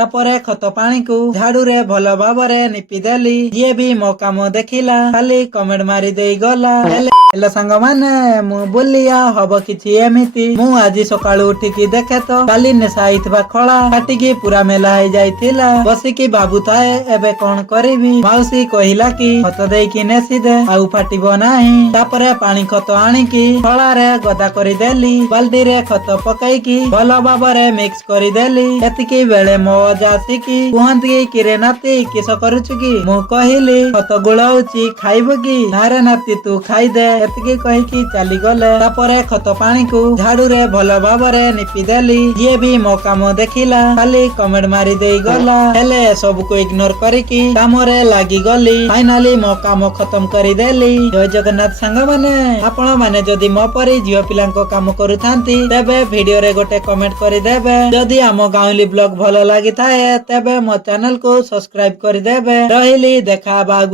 तापरे खत पानी को झाड़ू रे भल भाବରେ निपिदेली। ये भी मो काम देखिला खाली कमेंट मारी देई गला। हेलो सांग माने मु बोलिया हब किछि एमिति। मु आजी सकाळु उठिकी देखे तो काली नेसा आइथबा खळा काटिकी पूरा मेला होई जाइथिला। बसिकी भाबुथाए एबे कोन करिवि। माउसी कहिला कि खत देइकी नेसी दे आउ फाटिबो नाही। तापरे पानी खत आनिकी खळा रे गदा करि देली। बाल्टी रे खत पकाइकी भल भाବରେ मिक्स करि देली। एतिकी बेले मो अजा आसिकी कुहंती कि रे नाती किस करूछु कि। मु कहिली खत गुळाउची खाइबो कि। नारे नाती तू खाइ दे एतिकी कहिकी चाली गले। तापरे खत पानी को झाड़ू रे भल भाବରେ निपि देली। ये भी मो काम देखिला खाली कमेंट मारी देई गला। हेले सब को इग्नोर करिकी काम रे लागी गली। फाइनली मो काम खत्म करि देली। जय जगन्नाथ सांग माने आपण माने जदी मो परी जियो पिलांको काम करूथांती तेबे वीडियो रे गोटे कमेंट करि देबे। जदी आम गाउली ब्लॉग भलो लागि थाए तेबे मो चैनल को सब्सक्राइब करि देबे। रहिली देखा बा।